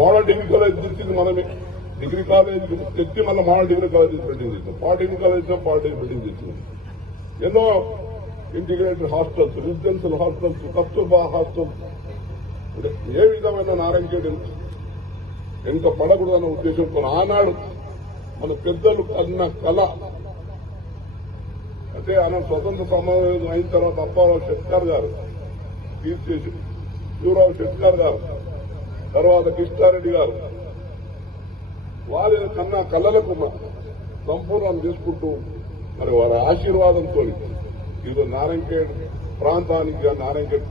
Model degree college తెచ్చింది మనమే. Degree college తెచ్చి మళ్ళీ మోడల్ డిగ్రీ కాలేజ్ బిల్డింగ్ తెచ్చాం. పాలిటెక్నిక్ కాలేజ్ పాలిటెక్నిక్ బిల్డింగ్ తెచ్చింది. ఎన్నో integrated hostels, residential hostels, Kasturba hostels. అంటే ఏ విధమైన నారాయణఖేడ్ ఎంత పడకూడదన్న ఉద్దేశంతో ఆనాడు మన పెద్దలు కన్న కళ. అంటే ఆయన స్వతంత్ర సమావేశం అయిన తర్వాత అప్పారావు షెట్కర్ గారు తీర్చేసి, శివరావు షెట్కర్ గారు, తర్వాత కృష్ణారెడ్డి గారు, వారి కన్నా కళలకు సంపూర్ణం చేసుకుంటూ మరి వారి ఆశీర్వాదంతో ఇది నారాయణఖేడ్ ప్రాంతానికి నారాయణఖేడ్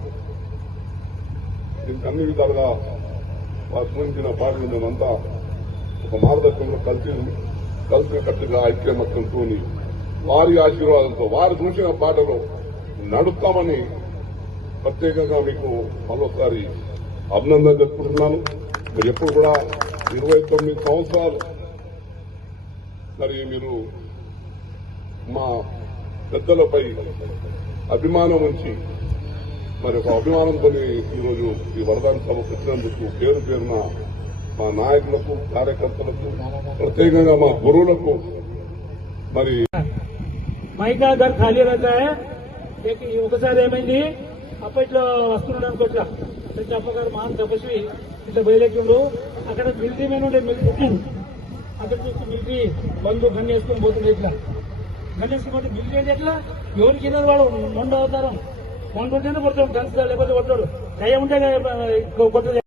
దీనికి అన్ని విధాలుగా వారు స్మరించిన పార్టీ మేమంతా ఒక మార్గదర్శకంలో కలిసి కట్టుగా ఐక్యమత్యంతో వారి ఆశీర్వాదంతో వారు చూసిన బాటలో నడుస్తామని ప్రత్యేకంగా మీకు మరోసారి అభినందన చెప్పుకుంటున్నాను. మీరు ఎప్పుడు కూడా 29 సంవత్సరాలు మరి మీరు మా పెద్దలపై అభిమానం ఉంచి మరి ఒక అభిమానంతో ఈరోజు ఈ వరదాన సభ పెట్టినందుకు పేరు పేరున మా నాయకులకు, కార్యకర్తలకు, ప్రత్యేకంగా మా గురువులకు మరి మైకా घर खाली रहता है ఒకసారి ఏమైంది అప్పట్లో వస్తున్నాడు అనుకోట్లా చెప్పగారు మహాన్ తపస్వి ఇట్లా బయలుదేరుండు. అక్కడ మిలిటరీ మెన్ ఉండే అక్కడ చూస్తే మిలిటరీ బంధు గన్ వేసుకుని పోతుండే. ఇట్లా గన్ వేసుకుంటే మిలిటరీ అంటే ఎట్లా ఎవరికి వెళ్ళారు వాడు మొండ అవుతారు. మొండ ఉంటేనే కొడతాడు, గన్స్ లేకపోతే కొట్టాడు. దయ ఉంటే కొట్టదు.